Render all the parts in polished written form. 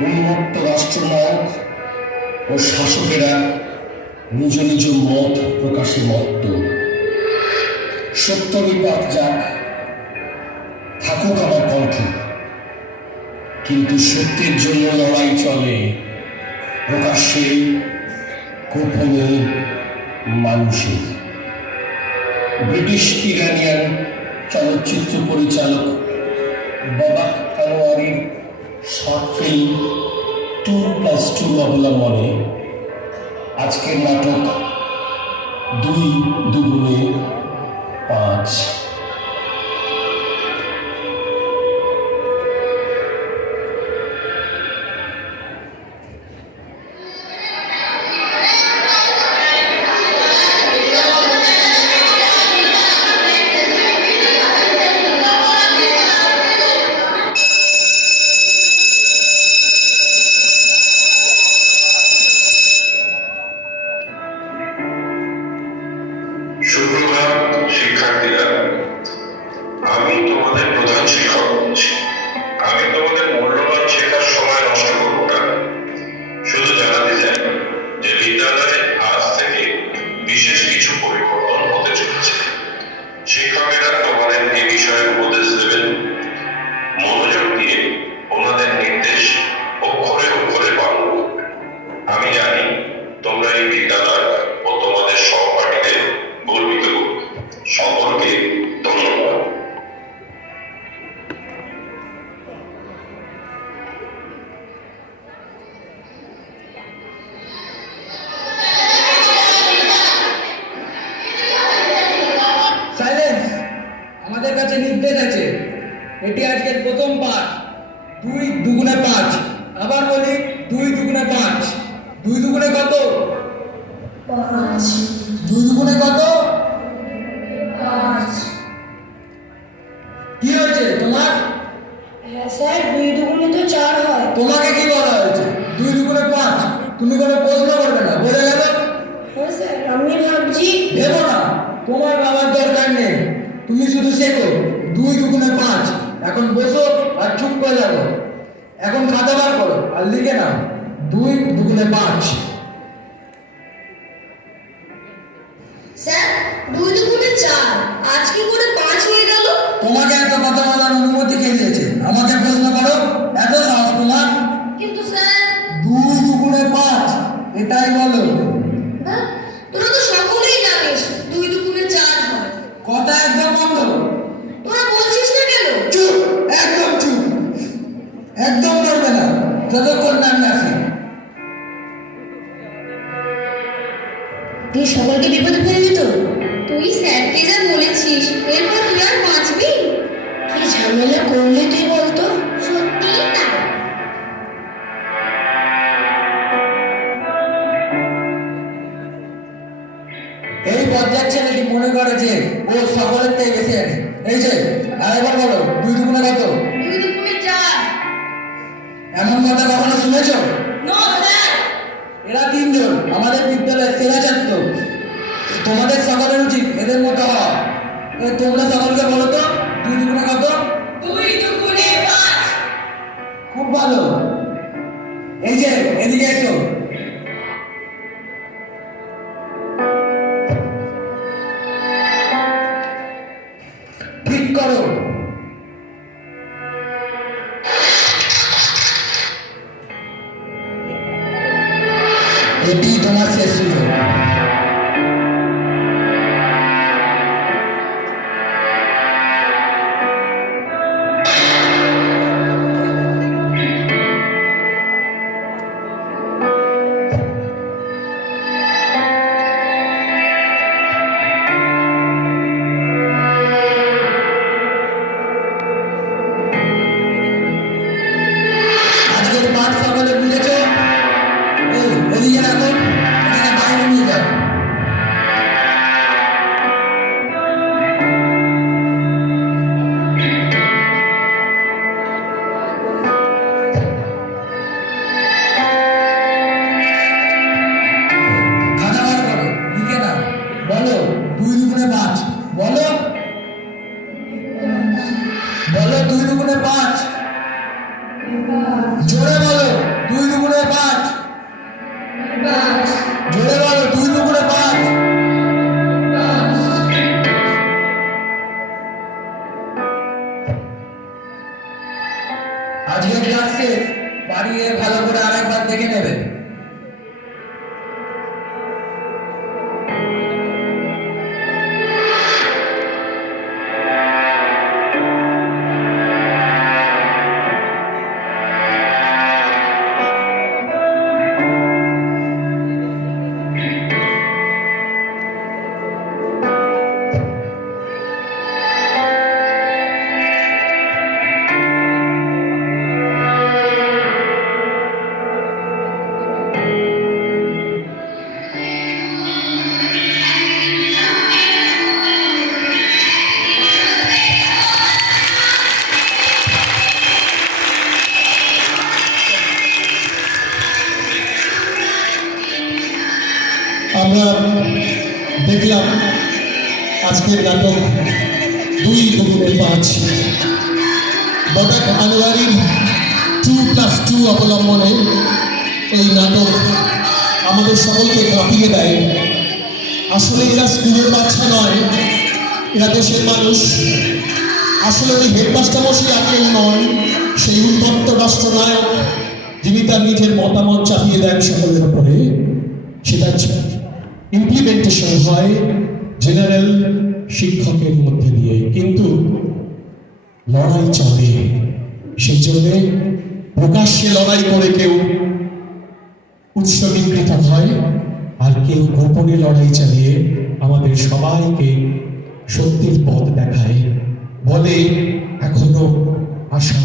উন্মত্ত রাষ্ট্রনায়ক ও শাসকেরা নিজ নিজ মত প্রকাশে মত্ত। সত্য নিপাত যাক, থাকুক আমার কণ্ঠে, কিন্তু সত্যের জন্য লড়াই চলে প্রকাশ্যে, গোপনে, মানুষের। ব্রিটিশ ইরানিয়ান চলচ্চিত্র পরিচালক বাবাক আনোয়ারের শর্ট ফিল্ম 2+2 অবলম্বনে আজকের নাটক 2 দুগুণে 5। সুপ্রভাত শিক্ষার্থীরা, আমি তোমাদের প্রধান শিক্ষক বলছি। আমি তোমাদের মূল্যবান শেখার সময় নষ্ট করব না। শুধু জানাতে চাই যে বিদ্যালয়ে আজ থেকে বিশেষ কিছু পরিবর্তন হতে চলেছে। শিক্ষকেরা তোমাদের এই বিষয়ে উপদেশ দেবেন। মনোযোগ দিয়ে ওনাদের নির্দেশ অক্ষরে অক্ষরে পালন করবে। আমি জানি তোমরা এই বিদ্যালয় ও তোমাদের সহপাঠীদের গর্বিত করবে। সকলকে ধন্যবাদ। সাইলেন্স! আমাদের কাছে নির্দেশ আছে। এটি আজকের প্রথম পাঠ। 2 দুগুণে 5। আবার বলি, 2 দুগুণে 5। 2 দুগুণে কত? 5। 2 দুগুণে কত? 5। কি হয়েছে তোমার? হ্যাঁ স্যার, 2 দুগুণে তো 4 হয়। তোমাকে কি বলা হয়েছে? 2 দুগুণে 5। তুমি কোনো প্রশ্ন করবে না, বলে গেল। হ্যাঁ স্যার, আমি ভাবছি। দেবো না, তোমার বাবার দরকার নেই। তুমি শুধু শেখো 2 দুগুণে 5। এখন বসো আর চুপ করে যাবো। এখন খাতা বার করো আর লিখে নাও 2 দুগুণে 5। স্যার, 2 দুগুণে 4। আজ কি করে 5 হয়ে গেল? তোমাকে এত কথা বলার অনুমতি কে দিয়েছে? আমাকে প্রশ্ন করো, এত সাহস তোমার? কিন্তু স্যার, 2 দুগুণে 5, এটাই বলো। হ্যাঁ, তোরা তো সকলেই জানিস 2 দুগুণে 4 হয়। কথা একদম বন্ধ। তোরা বলছিস না কেন? চুপ, একদম চুপ। একদম নড়বে না যতক্ষণ না আমি আসি। তুই সকলকে বিপদে ফেলবি তো? তুই স্যারকে যা বলেছিস, এরপর তুই আর বাঁচবি? কি ঝামেলা করলি তুই বলতো? সত্যিই তাই। এই বজ্জার ছেলেটি মনে করে যে ও সকলের থেকে বেশি জানে। এই যে, আরেকবার বলো 2 দুগুণে কত? 2 দুগুণে 4। এমন কথা কখনো শুনেছো? No sir. এরা 3 জন আমাদের বিদ্যালয়ের সেরা ছাত্র। তোমাদের সকলের উচিত এদের মতো হওয়া। তোমরা সকলকে বলো তো 2 দুগুণে কত? 2 দুগুণে 5। খুব ভালো। এই যে, এদিকে এসো। ঠিক করো। এটি তোমার শেষ সুযোগ। আজকের পাঠ সকলে বুঝেছো? এই, এদিকে রাখো, এটাকে বাইরে নিয়ে যাও। আজকে ক্লাস শেষ, বাড়ি গিয়ে ভালো করে আরেকবার দেখে নেবে। আমরা দেখলাম আজকের নাটক 2x5 বটাক আনোয়ারির 2+2 অবলম্বনে এই নাটক আমাদের সকলকে কাঁপিয়ে দেয়। আসলে এরা স্কুলের বাচ্চা নয়, এরা দেশের মানুষ। আসলে ওই হেডমাস্টার মশাই আর কেউ নন, সেই উন্মত্ত রাষ্ট্রনায়ক যিনি তার নিজের মতামত চাপিয়ে দেন সকলের উপরে। সেটা ইমপ্লিমেন্টেশন হয় জেনারেল শিক্ষকের মধ্যে দিয়ে, কিন্তু লড়াই চলে। সেই জন্যে প্রকাশ্যে লড়াই করে কেউ উৎসর্গীকৃত হয়, আর কেউ গোপনে লড়াই চালিয়ে আমাদের সবাইকে সত্যের পথ দেখায়, বলে এখনো আশা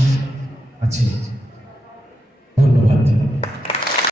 আছে।